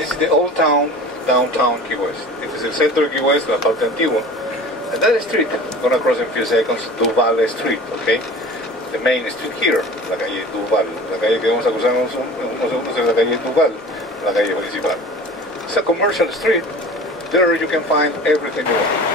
This is the old town, downtown Key West. This is el centro de Key West, la parte antigua. And that street, gonna cross in a few seconds, Duval Street, okay? The main street here, la calle Duval. La calle que vamos a cruzar unos segundos es la calle Duval, la calle principal. It's a commercial street. There you can find everything you want.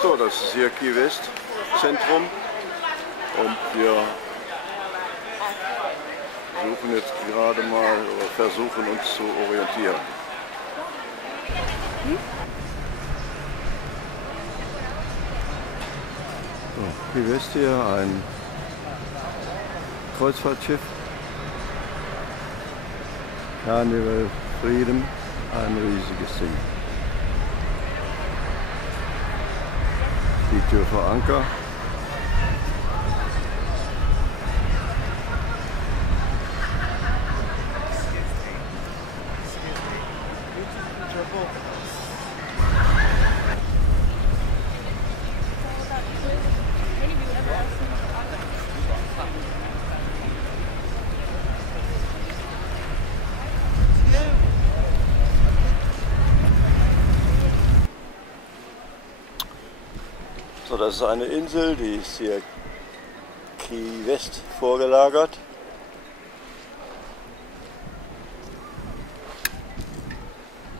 So, das ist hier Key West Zentrum und wir suchen jetzt gerade mal oder versuchen uns zu orientieren. So, Key West hier, ein Kreuzfahrtschiff, Carnival Freedom, ein riesiges Ding. Die Tür vor Anker. So, das ist eine Insel, die ist hier Key West vorgelagert.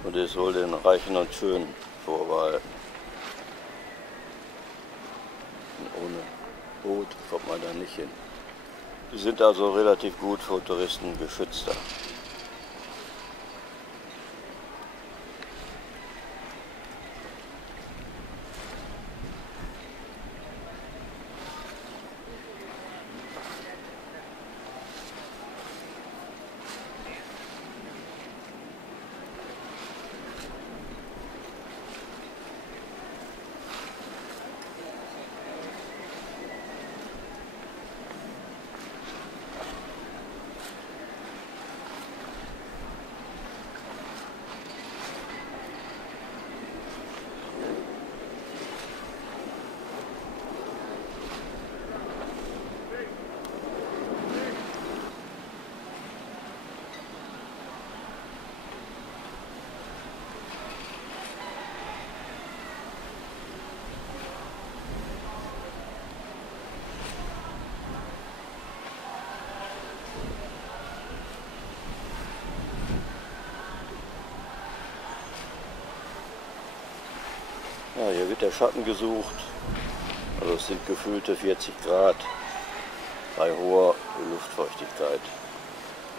Und ist wohl den Reichen und Schönen vorbehalten. Ohne Boot kommt man da nicht hin. Die sind also relativ gut vor Touristen geschützter. Ja, hier wird der Schatten gesucht, also es sind gefühlte 40 Grad bei hoher Luftfeuchtigkeit.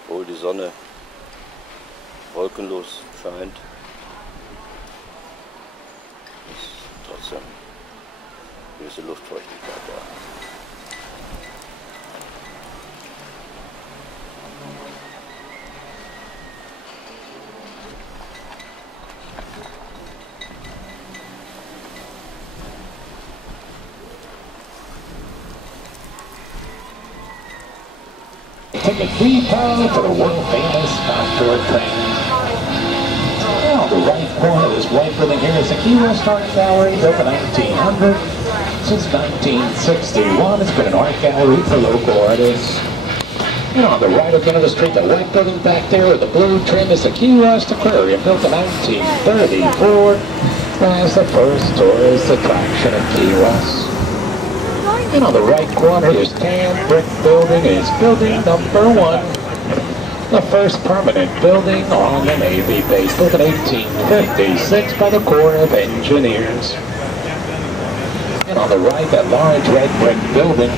Obwohl die Sonne wolkenlos scheint, ist trotzdem eine gewisse Luftfeuchtigkeit da. Take a £3 for the world-famous outdoor train. Now, the right corner, this white building here is the Key West Art Gallery, built in 1900. Since 1961, it's been an art gallery for local artists. And on the right again of the street, the white building back there with the blue trim is the Key West Aquarium, built in 1934 as the first tourist attraction in Key West. And on the right corner, his tan brick building is building number 1. The first permanent building on the Navy base, built in 1856 by the Corps of Engineers. And on the right, that large red brick building.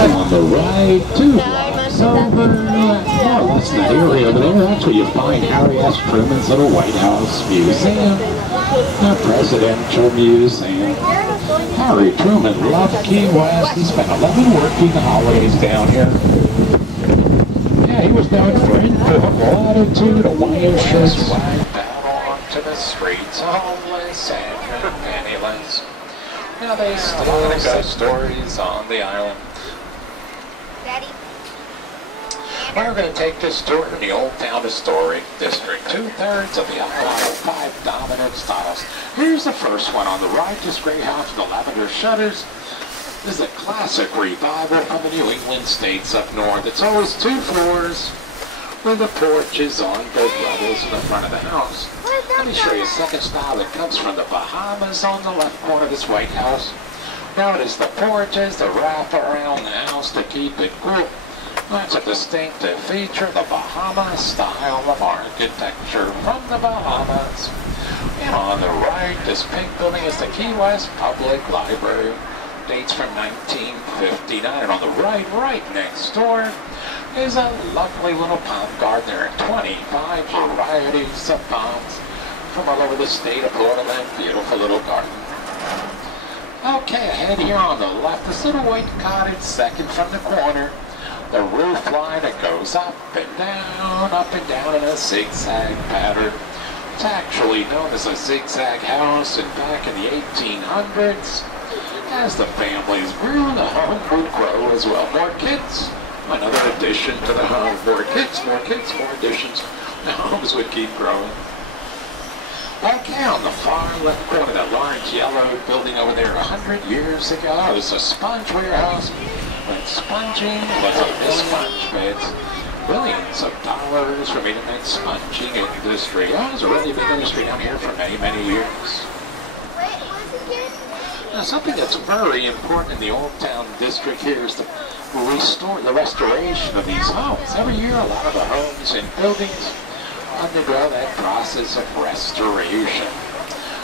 And on the right, 2 blocks over, no, that's not here, over there. That's where you find Harry S. Truman's little White House Museum, the Presidential Museum. Harry Truman loved Key West. He spent 11 working holidays down here. Yeah, he was known for informal attitude, a wide shirt, swag out onto the streets, homeless and penniless. Now they still have ghost stories on the island. Daddy. We're going to take this tour in the Old Town Historic District. 2/3 of the island are 5 dominant styles. Here's the first one on the right, this gray house with the lavender shutters. This is a classic revival from the New England states up north. It's always 2 floors with the porches on both levels in the front of the house. Let me show you a second style that comes from the Bahamas on the left corner of this White House. Notice the porches, the wrap around the house to keep it cool. That's a distinctive feature, the Bahama style of architecture from the Bahamas. And on the right, this pink building is the Key West Public Library. Dates from 1959. And on the right next door, is a lovely little palm garden. There are 25 varieties of palms from all over the state of Florida. That beautiful little garden. Okay, ahead here on the left, this little white cottage, second from the corner. The roof line that goes up and down in a zigzag pattern. It's actually known as a zigzag house, and back in the 1800s, as the families grew, the home would grow as well. More kids, another addition to the home. More kids, more additions. The homes would keep growing. Okay, on the far left corner, that large yellow building over there 100 years ago, it was a sponge warehouse. When sponging was on the sponge beds. Millions of dollars for me to make sponging industry. It was a really big industry down here for many, many years. Now, something that's very important in the Old Town District here is the restoration of these homes. Every year, a lot of the homes and buildings undergo that process of restoration.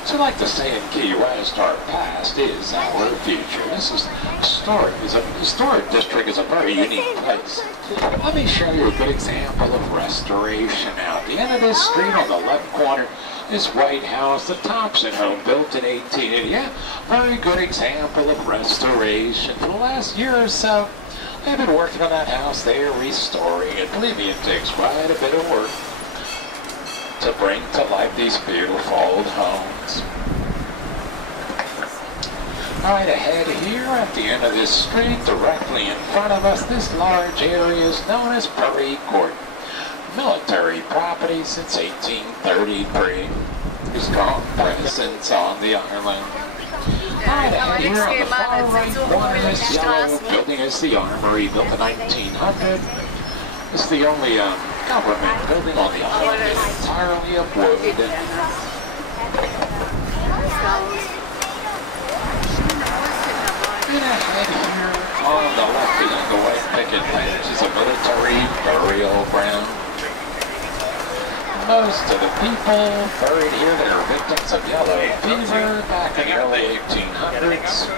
So I like to say in Key West, our past is our future. This is historic district is a very unique place. Let me show you a good example of restoration. Now, at the end of this street on the left corner, this White House, the Thompson home, built in 1880. Yeah, very good example of restoration. For the last year or so, they've been working on that house. They're restoring it. Believe me, it takes quite a bit of work to bring to life these beautiful old homes. Right ahead here at the end of this street, directly in front of us, this large area is known as Prairie Court. Military property since 1833. Strong presence on the island. Right ahead here on the far right corner, this yellow building is the Armory, built in 1900. It's the only government building on the island entirely of wood. And ahead here on the left behind the white picket fence is a military burial ground. Most of the people buried here that are victims of yellow fever back in the early 1800s.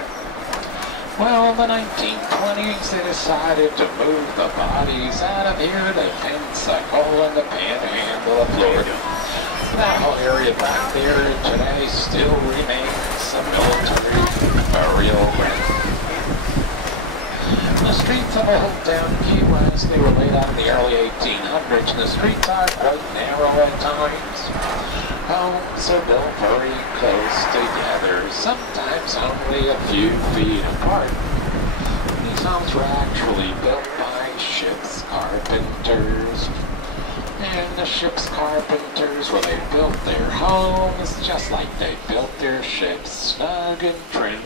Well, in the 1920s, they decided to move the bodies out of here to Pensacola and the Panhandle of Florida. That whole area back there today still remains a military burial ground. The streets of Old Town Key West, they were laid out in the early 1800s, and the streets are quite narrow at times. Homes are built very close together, sometimes only a few feet apart. These homes were actually built by ship's carpenters. And the ship's carpenters, well, they built their homes just like they built their ships, snug and trim,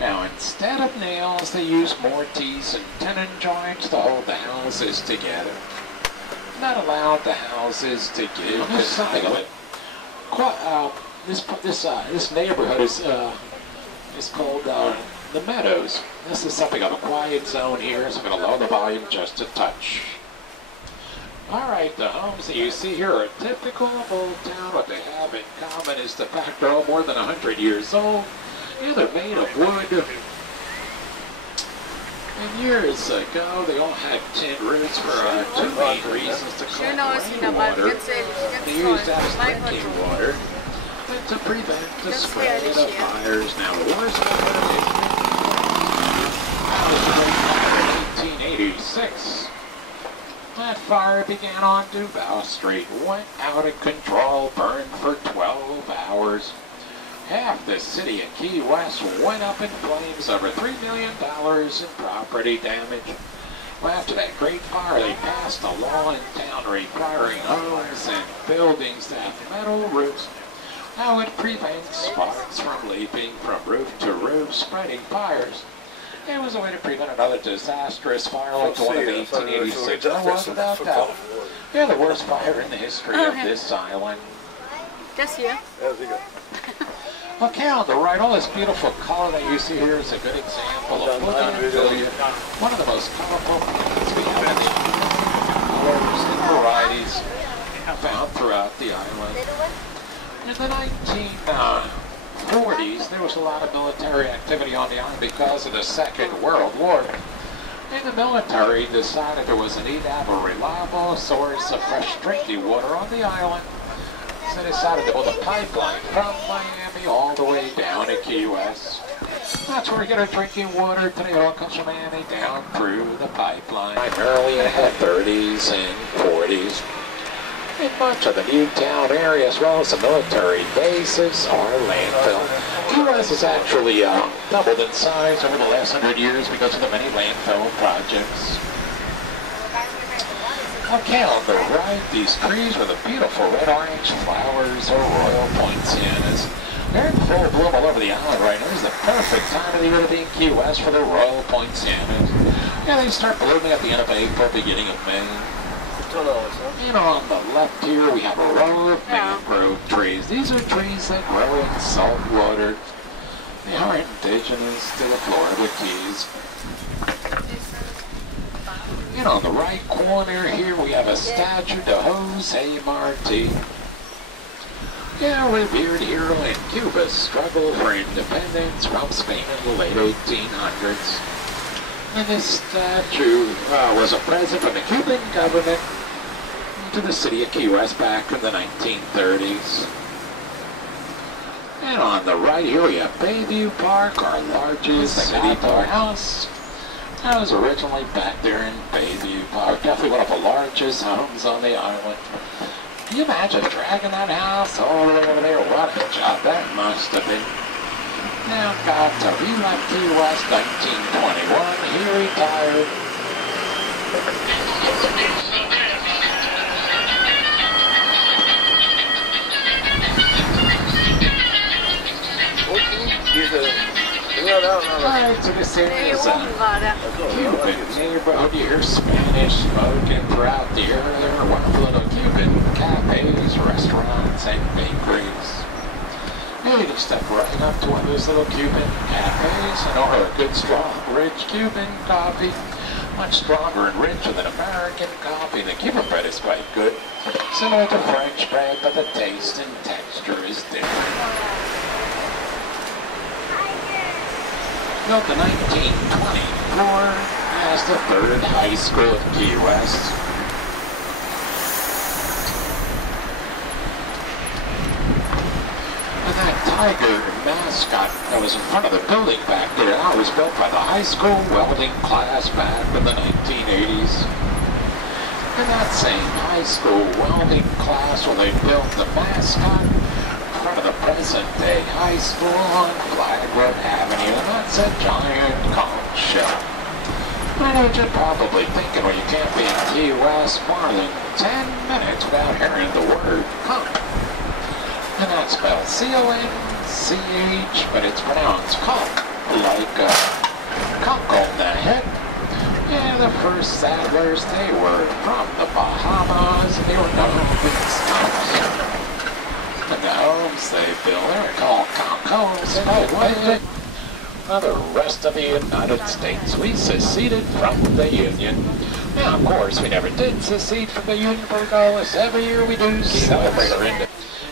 Now, instead of nails, they use mortise and tenon joints to hold the houses together. Not allowed the houses to give something of it. This neighborhood is called the Meadows. This is something of a quiet zone here, so I'm going to lower the volume just a touch. Alright, the homes that you see here are a typical old town. What they have in common is the fact they're all more than 100 years old. Yeah, they're made of wood. And years ago, they all had tin roofs for two main reasons: to collect rainwater. They used that as drinking water, and to prevent the spread of fires. Now, the worst fire in 1886. That fire began on Duval Street, went out of control, burned for 12 hours. Half the city of Key West went up in flames, over $3 million in property damage. Well, after that great fire, they passed a law in town requiring homes and buildings to have metal roofs. That would prevent sparks from leaping from roof to roof, spreading fires. It was a way to prevent another disastrous fire like the one of 1886. No one without doubt. Yeah, the worst fire in the history of this island. Just here. Okay, on the right, all this beautiful color that you see here is a good example of bougainvillea, one of the most colorful plants we have in the colors and varieties found throughout the island. In the 1940s, there was a lot of military activity on the island because of the Second World War. And the military decided there was a need to have a reliable source of fresh drinking water on the island. So they decided to build a pipeline from Miami all the way down to Key West. That's where we get our drinking water today. It all comes from Miami down through the pipeline. Primarily in the 30s and 40s. In much of the Newtown area, as well as the military bases, are landfill. Key West has actually doubled in size over the last 100 years because of the many landfill projects. Okay, on the right, these trees with the beautiful red-orange flowers are royal poincianas. They're in full bloom all over the island right now. This is the perfect time of the year to be in Key West for the royal poincianas. Yeah, they start blooming at the end of April, beginning of May. And on the left here, we have a row of mangrove trees. These are trees that grow in salt water. They are indigenous to the Florida Keys. And on the right corner here, we have a statue to Jose Marti. Yeah, a revered hero in Cuba's struggle for independence from Spain in the late 1800s. And this statue was a present from the Cuban government to the city of Key West back in the 1930s. And on the right here we have Bayview Park, our largest city parkhouse. That was originally back there in Bayview Park, definitely one of the largest homes on the island. Can you imagine dragging that house all the way over there? What a job that must have been. Now got to re-left Key West 1921. He retired. Alright, so this area is a Cuban neighborhood. You hear Spanish spoken throughout the area. There are wonderful little Cuban cafes, restaurants, and bakeries. Maybe you step right up to one of those little Cuban cafes and order a good, strong, rich Cuban coffee. Much stronger and richer than American coffee. The Cuban bread is quite good. Similar to French bread, but the taste and texture is different. Built in 1924 as the third high school of Key West. And that tiger mascot that was in front of the building back there was built by the high school welding class back in the 1980s. In that same high school welding class where they built the mascot, of the present-day high school on Flagler Avenue, and that's a giant conch shell. I know what you're probably thinking, well, you can't be in Key West more than 10 minutes without hearing the word conch. And that's spelled C-O-N-C-H, but it's pronounced conch. like a cock on the head. Yeah, the first settlers, they were from the Bahamas, and they were known as Thomas. And the homes they built, they were called concos, and I waited. Well, the rest of the United States, we seceded from the Union. Now, of course, we never did secede from the Union, but regardless, every year we do celebrate our independence.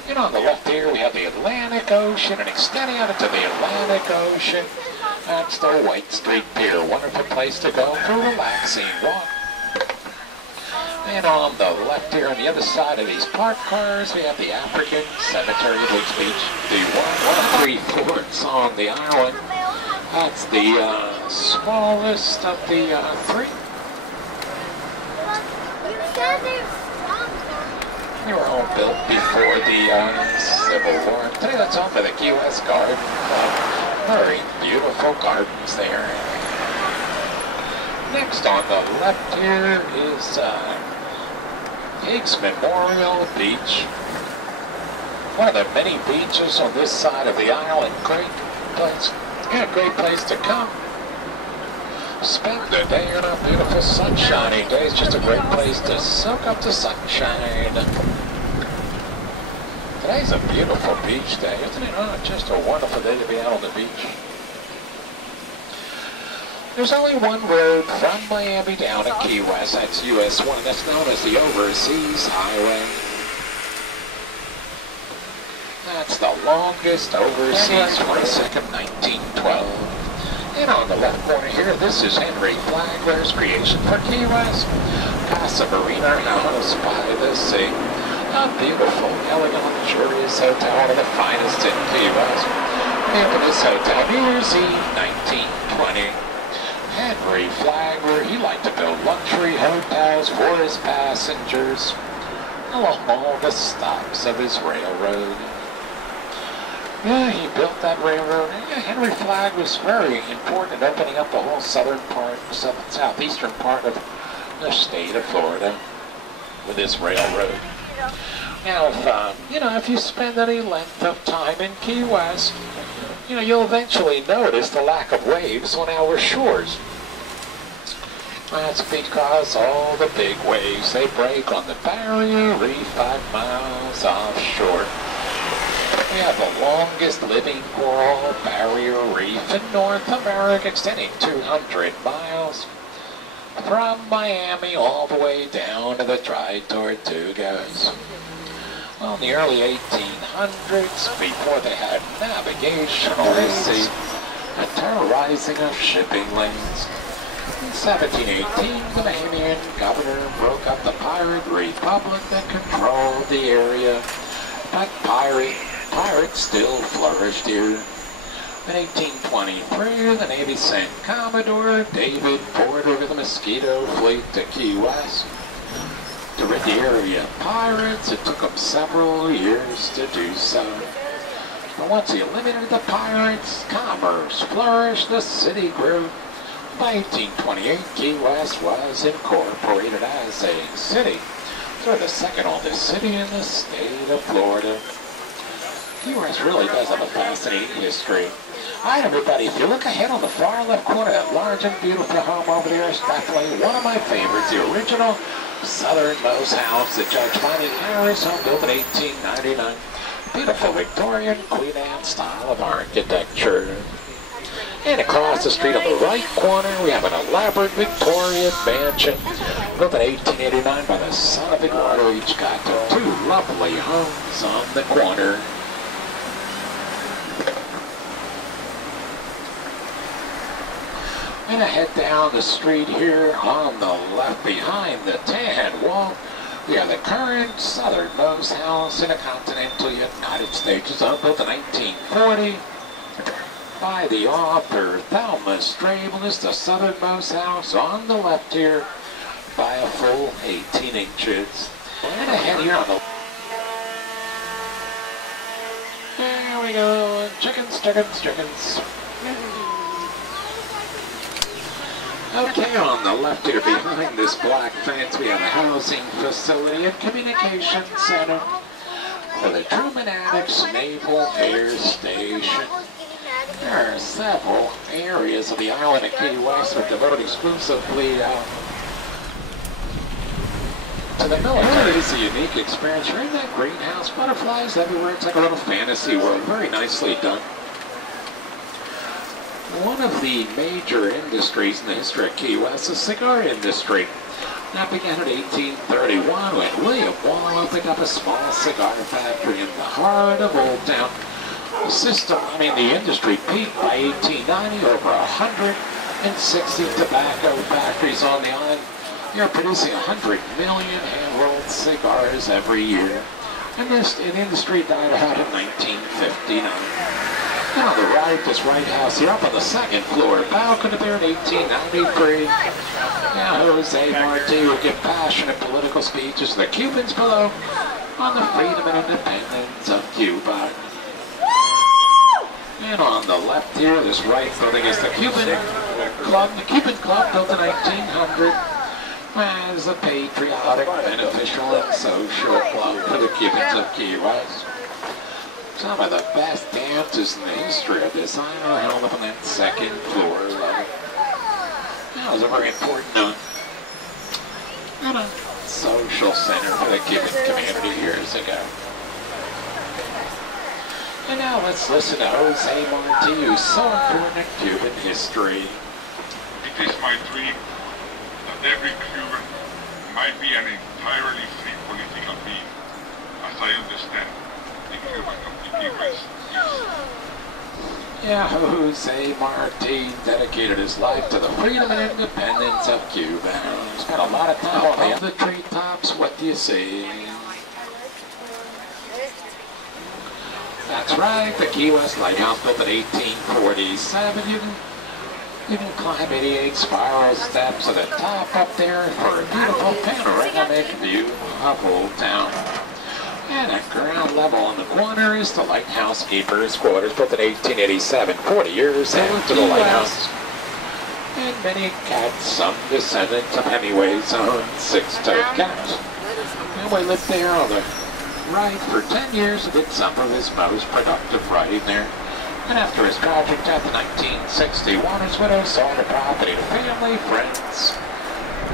And on the left here, we have the Atlantic Ocean, and extending out into the Atlantic Ocean, that's the White Street Pier. Wonderful place to go for a relaxing walk. And on the left here, on the other side of these parked cars, we have the African Cemetery of Wicks Beach, the 1/3 on the island. That's the smallest of the three. They were all built before the Civil War. Today that's owned by the Key West Garden Club. Very beautiful gardens there. Next on the left here is Higgs Memorial Beach. One of the many beaches on this side of the island. Great place. Yeah, great place to come. Spend the day on a beautiful sunshiny day. It's just a great place to soak up the sunshine. Today's a beautiful beach day, isn't it? Oh, just a wonderful day to be out on the beach. There's only one road from Miami down to Key West. That's US 1. That's known as the Overseas Highway. That's the longest overseas one, 1912. And on the left corner here, this is Henry Flagler's creation for Key West. Casa Marina House by the Sea. A beautiful, elegant, luxurious hotel, one of the finest in Key West. We opened this hotel New Year's Eve, 1920. Henry Flagler, he liked to build luxury hotels for his passengers along all the stops of his railroad. Yeah, he built that railroad. Yeah, Henry Flagler was very important in opening up the whole southeastern part of the state of Florida with this railroad. Now, if you spend any length of time in Key West, you'll eventually notice the lack of waves on our shores. That's because all the big waves, they break on the Barrier Reef 5 miles offshore. We have the longest living coral barrier reef in North America, extending 200 miles from Miami all the way down to the Dry Tortugas. Well, in the early 1800s, before they had navigation or sea, a terrorizing of shipping lanes. In 1718, the Bahamian governor broke up the pirate republic that controlled the area, but pirates still flourished here. In 1823, the Navy sent Commodore David Porter with a Mosquito fleet to Key West to rid the area of pirates. It took him several years to do so. But once he eliminated the pirates, commerce flourished, the city grew. By 1828, Key West was incorporated as a city. So the second oldest city in the state of Florida. Key West really does have a fascinating history. Alright everybody, if you look ahead on the far left corner, that large and beautiful home over there is definitely one of my favorites, the original southernmost house that Judge Fannie Harris built in 1899. Beautiful Victorian Queen Anne style of architecture. And across the street on the right corner, we have an elaborate Victorian mansion built in 1889 by the son of Eduardo. Each got two lovely homes on the corner. And I head down the street here on the left behind the tan wall. We have the current southernmost house in the continental United States. It was built in 1940 by the author Thomas Strabel. It's the southernmost house on the left here by a full 18 inches. And I head here on the... There we go. Chickens, chickens, chickens. Okay, on the left here behind this black fence, we have a housing facility and communication center for the Truman Addicks Naval Air Station. There are several areas of the island of Key West that are devoted exclusively to the military. It is a unique experience. You're in that greenhouse, butterflies everywhere. It's like a little fantasy world. Very nicely done. One of the major industries in the history of Key West is the cigar industry. That began in 1831 when William Wall opened up a small cigar factory in the heart of Old Town. The industry peaked by 1890, over 160 tobacco factories on the island. They're producing 100 million hand-rolled cigars every year. And this industry died out in 1959. Now on the right, this White House here up on the second floor, balcony there in 1893. Now Jose Marti would give passionate political speeches to the Cubans below on the freedom and independence of Cuba. And on the left here, this right building is the Cuban Club. The Cuban Club, built in 1900, as a patriotic, beneficial, and social club for the Cubans of Key West. Some of the best dances in the history of this island are held up on that second floor level. That was a very important social center for the Cuban community years ago. And now let's listen to Jose Marti, who's so important in Cuban history. It is my dream that every Cuban might be an entirely free political being, as I understand the Cuban of the Key West is. Yeah, Jose Marti dedicated his life to the freedom and independence of Cuba. He spent a lot of time on the treetops. What do you see? That's right, the Key West Lighthouse, built in 1847. You can climb 88 spiral steps to the top up there for a beautiful panoramic view of Old Town. And at ground level on the corner is the lighthouse keeper's quarters, built in 1887, 40 years after the lighthouse. And many cats, some descendants of Hemingway's own six-toed cat. And we lived there on the right for 10 years and did some of his most productive writing there. And after his tragic death in 1961, his widow sold the property to family, friends,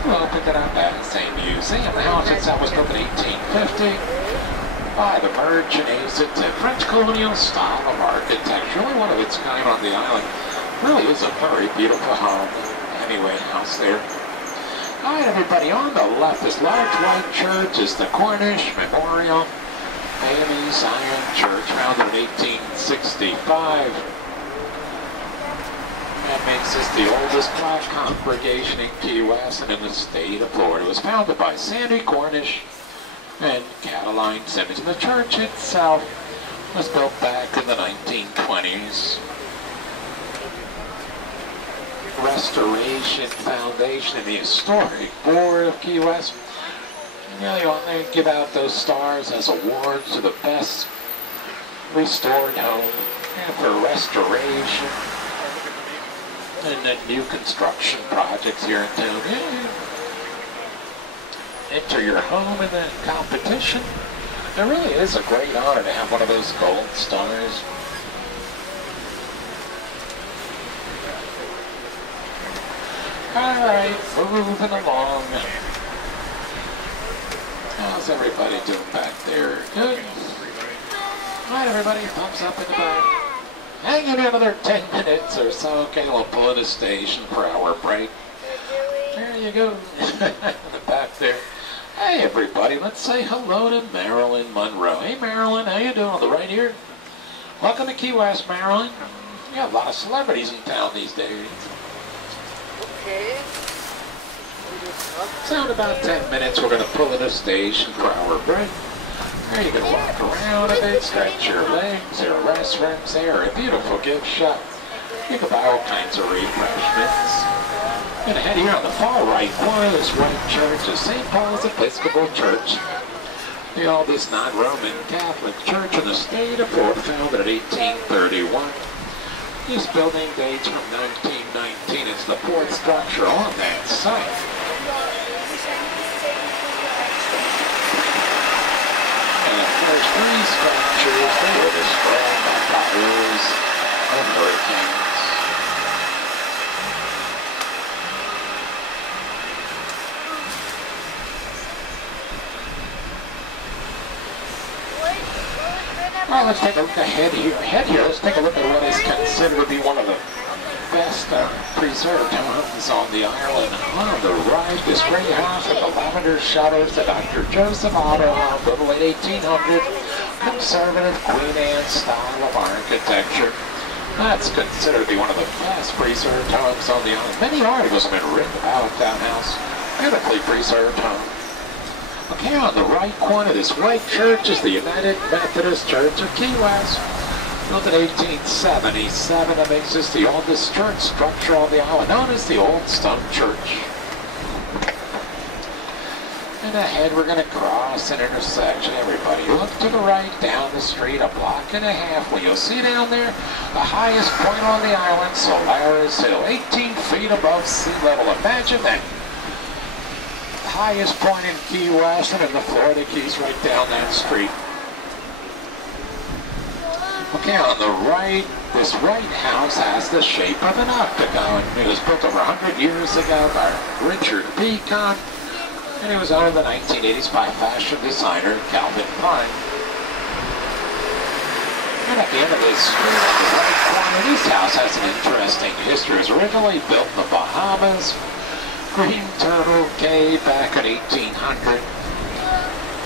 who opened it up as a museum. The house itself was built in 1850 by the merchants. It's a French colonial style of architecture, only one of its kind on the island. Really is a very beautiful home. Anyway, house there. All right, everybody, on the left, this large white church is the Cornish Memorial AME Zion Church, founded in 1865. That makes this the oldest black congregation in Key West and in the state of Florida. It was founded by Sandy Cornish and Cataline Simmons. And the church itself was built back in the 1920s. Restoration Foundation and the Historic Board of Key West. They give out those stars as awards to the best restored home and for restoration and then new construction projects here in town. Enter your home in the competition. It really is a great honor to have one of those gold stars. All right, moving along. How's everybody doing back there? Good? All right, everybody, thumbs up in the back. Hang in another 10 minutes or so. Okay, we'll pull in a station for our break. There you go. In the back there. Hey, everybody, let's say hello to Marilyn Monroe. Hey, Marilyn, how you doing on the right here? Welcome to Key West, Marilyn. You got a lot of celebrities in town these days. Okay. So in about 10 minutes, we're going to pull in a station for our break. There you can walk around a bit, stretch your legs. There are restrooms there, a beautiful gift shop. You can buy all kinds of refreshments. And ahead here on the far right corner, this white church is St. Paul's Episcopal Church, the oldest non-Roman Catholic church in the state of Florida, founded in 1831. This building dates from 1919. It's the fourth structure on that site. And the first three structures, they were destroyed by fires of hurricanes. All right, let's take a look ahead here. Let's take a look at what is considered to be one of the best preserved homes on the island. On the right, this great house with the lavender shutters, the Dr. Joseph Otto home, built late 1800, conservative Queen Anne style of architecture. That's considered to be one of the best preserved homes on the island. Many articles have been written about that house. Beautifully preserved home. Okay, on the right corner, this white church is the United Methodist Church of Key West. Built in 1877, that makes this the oldest church structure on the island, known as the Old Stone Church. And ahead, we're going to cross an intersection. Everybody, look to the right, down the street, a block and a half. Well, you'll see down there, the highest point on the island, Solaris Hill, 18 feet above sea level. Imagine that. Highest point in Key West and in the Florida Keys right down that street. Okay, on the right, this white house has the shape of an octagon. It was built over 100 years ago by Richard Peacock, and it was owned in the 1980s by fashion designer Calvin Klein. And at the end of this street, on the right corner, this house has an interesting history. It was originally built in the Bahamas. Green Turtle Cay back in 1800.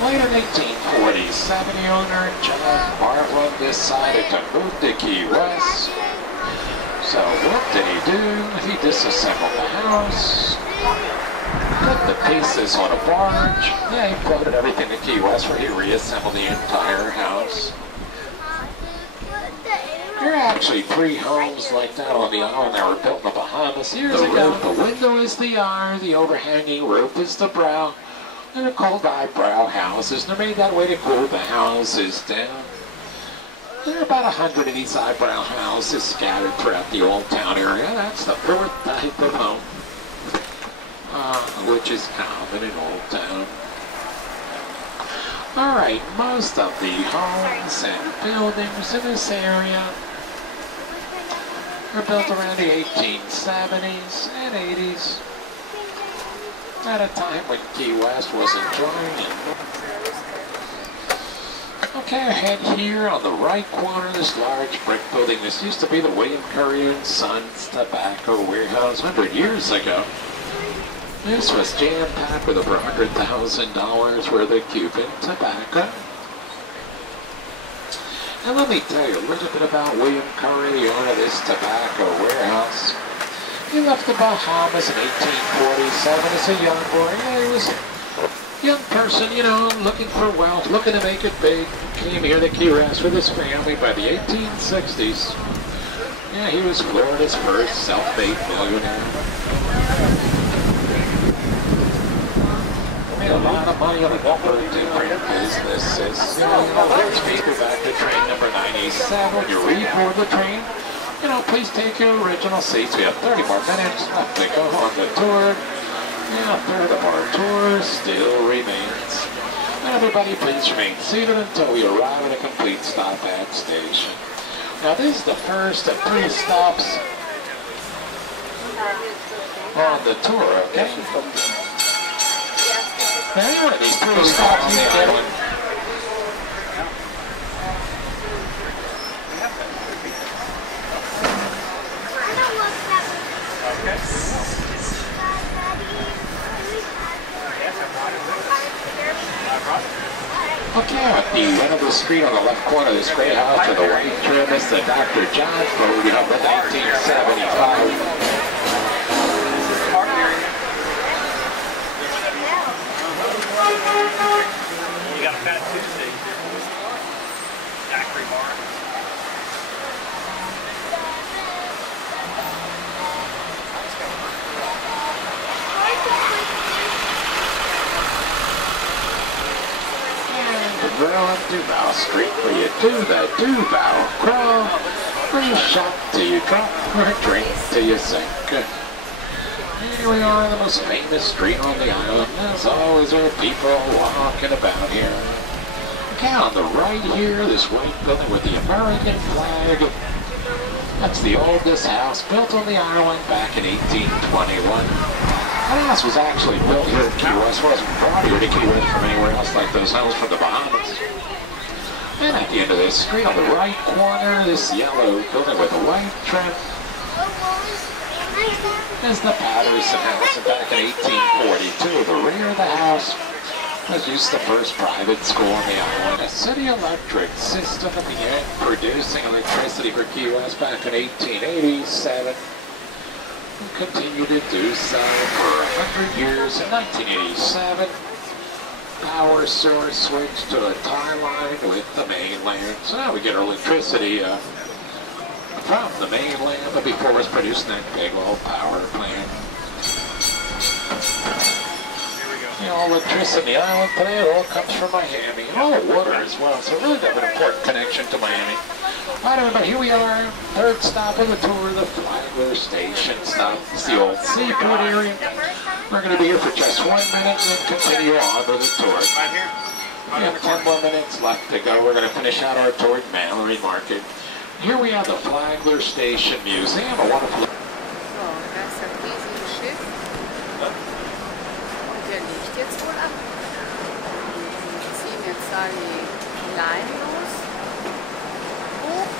Later in 1847, the owner, John Marlin, decided to move to Key West. So what did he do? He disassembled the house, put the pieces on a barge. Yeah, he floated everything to Key West where he reassembled the entire house. There are actually 3 homes like that on the island that were built in the Bahamas years ago. The window is the eye, the overhanging roof is the brow, and the cold eyebrow houses. They're made that way to cool the houses down. There are about 100 of these eyebrow houses scattered throughout the Old Town area. That's the 4th type of home, which is common in Old Town. Alright, most of the homes and buildings in this area were built around the 1870s and 80s, at a time when Key West was enjoying. Okay, ahead here on the right corner, this large brick building. This used to be the William Curry & Sons Tobacco Warehouse 100 years ago. This was jam-packed with over $100,000 worth of Cuban tobacco. And let me tell you a little bit about William Curry, the owner of this tobacco warehouse. He left the Bahamas in 1847 as a young boy. Yeah, he was a young person, you know, looking for wealth, looking to make it big. Came here to Key West with his family by the 1860s. Yeah, he was Florida's first self-made millionaire. Made a lot of money on a number of different businesses. You know, let's go back to train number 97. When you reboard the train, you know, please take your original seats. We have 30 more minutes left to go on the tour. Yeah, a third of our tour still remains. Everybody please remain seated until we arrive at a complete stop at station. Now this is the first of 3 stops on the tour, okay? Now you want these 3 stops on the island. Okay, at the end of the street on the left corner of this great house with the white trim is the Dr. John Tourguide of the 1975. You got a Fat Tuesday. Daiquiri bar. Growing Duval Street, where you do the Duval crawl, where you shop till you drop, or drink till you sink. Here we are, the most famous street on the island. As always, there are people walking about here. Okay, on the right here, this white building with the American flag That's the oldest house built on the island back in 1821. That house was actually built here in Key West. Wasn't brought here to Key West from anywhere else like those homes from the Bahamas. And at the end of this street on the right corner, this yellow building with a white trim is the Patterson House. And back in 1842, the rear of the house was used the first private school on the island. The city electric system began producing electricity for Key West back in 1887. And continued to do so for 100 years. In 1987, power source switched to a tie line with the mainland. So now we get our electricity from the mainland, but before it was producing that big old power plant. You know, electricity in the island today, it all comes from Miami. And all the water as well, so really got an important connection to Miami. Alright everybody, here we are, third stop of the tour, the Flagler Station stop. It's the old seaport area. We're going to be here for just 1 minute and then continue on to the tour. We have 10 more minutes left to go. We're going to finish out our tour at Mallory Market. Here we have the Flagler Station Museum, a wonderful... So, das ist das riesige Schiff. Und der liegt jetzt wohl ab. Wir ziehen jetzt da die Leine los. Hoch.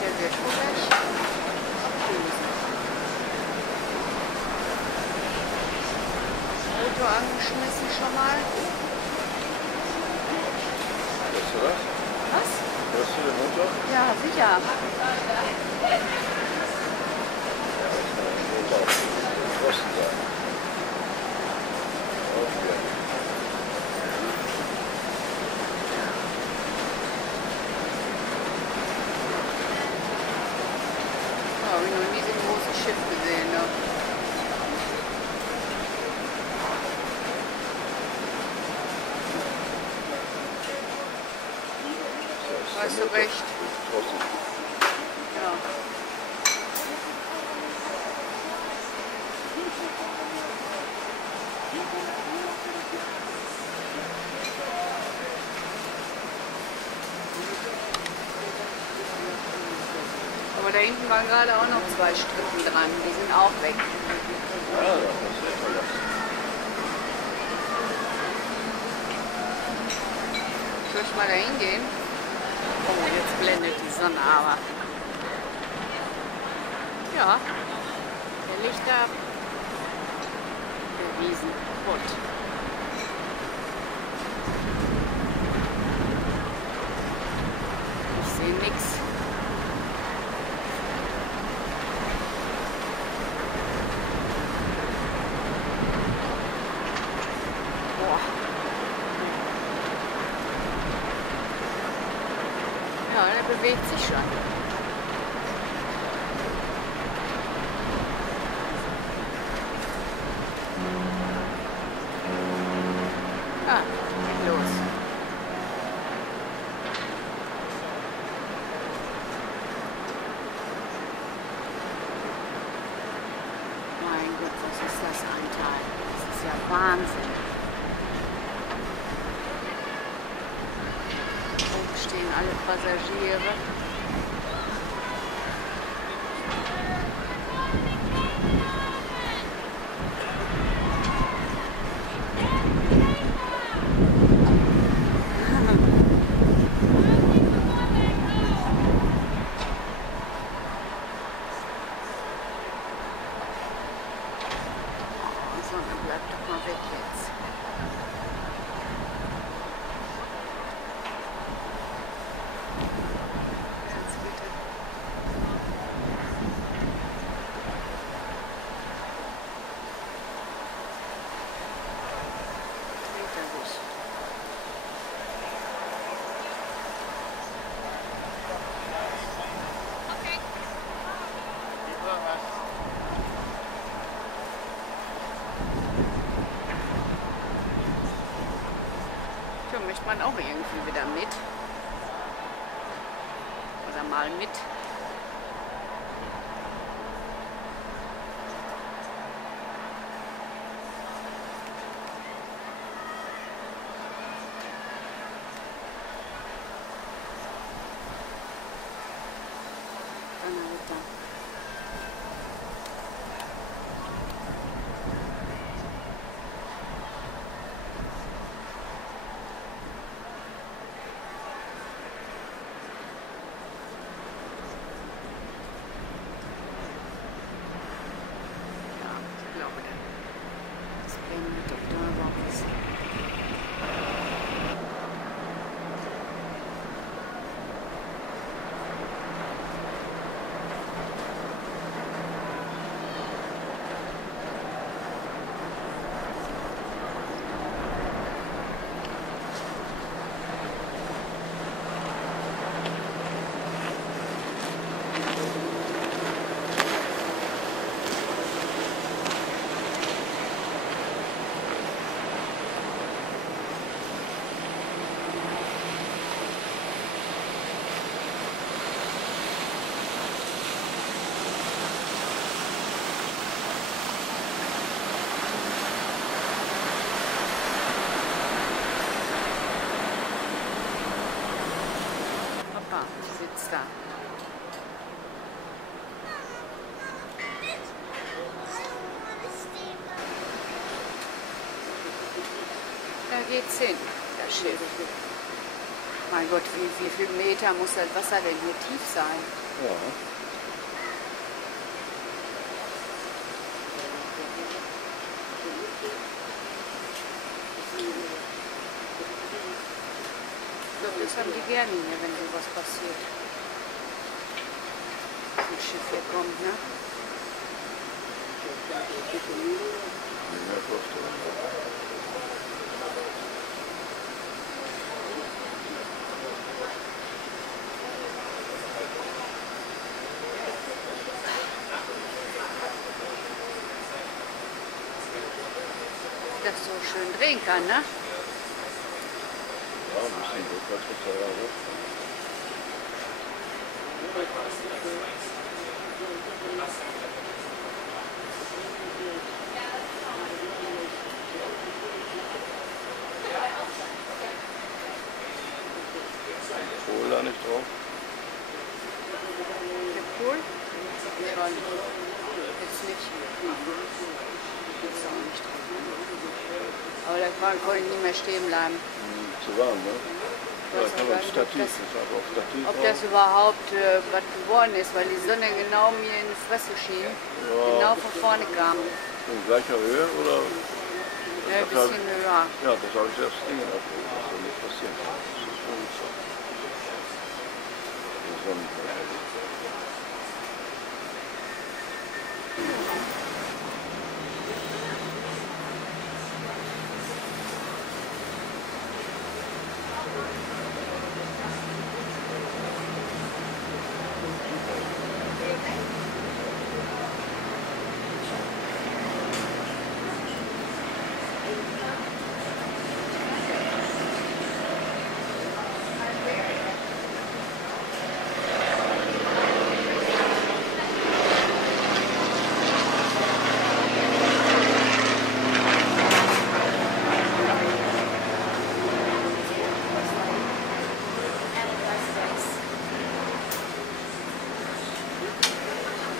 Der wird wohl gleich ablösen. Auto angeschmissen schon mal. Hörst du das? Was? Hörst du den Motor? Ja, sicher. Pfosten da. Okay. Ja, habe ich noch nie so ein großes Schiff gesehen. Ne? Hast du recht. Ja. Aber da hinten waren gerade auch noch 2 Strippen dran. Die sind auch weg. Ja, das ist echt verlassen. Soll ich mal da hingehen? Oh, jetzt blendet die Sonne aber. Ja, der Licht da, der Riesenbutt. Ich sehe nichts. Ja, der bewegt sich schon. Ah, geht los. Mein Gott, was ist das ein Teil? Das ist ja Wahnsinn. Stehen alle Passagiere. Die Sonne bleibt doch mal weg jetzt. Möchte man auch irgendwie wieder mit. Oder mal mit. da. Ja, ich glaube, das bringen wir doch da überhaupt was. Papa sitzt da. Da geht's hin, das Schiff. Mein Gott, wie viel Meter muss das Wasser denn hier tief sein? Ja. Ich glaube, das haben die gerne hier, wenn sowas passiert. Ein Schiff hier kommt, ne? Das so schön drehen kann, ne? Ja, ein bisschen rückwärts mit der hoch. Pol da nicht drauf. Der Pool? Schon. Jetzt nicht. Jetzt auch nicht drin. Aber der Kran konnte nicht mehr stehen bleiben. Zu warm, ne? Ja, kann man Stativ. Ob das überhaupt was geworden ist, weil die Sonne genau mir in die Fresse schien. Ja. Genau von vorne kam. In gleicher Höhe oder? Ja, ein bisschen höher. Ja, das habe ich erst Dinge abgeholt. Das soll nicht passieren. Das ist schon so. Die Sonnenbrille.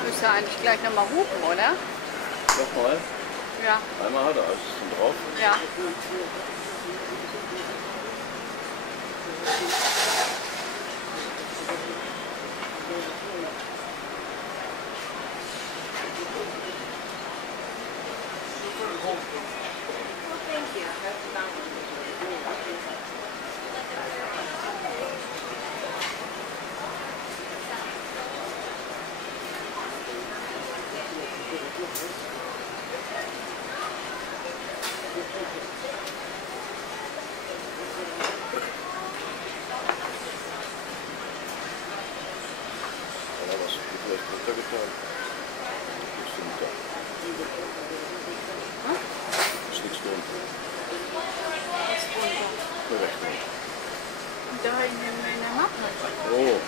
Müsste eigentlich gleich nochmal hupen, oder? Nochmal. Ja. Einmal hat er alles schon drauf. Ja. Da in der Mappe. Oh.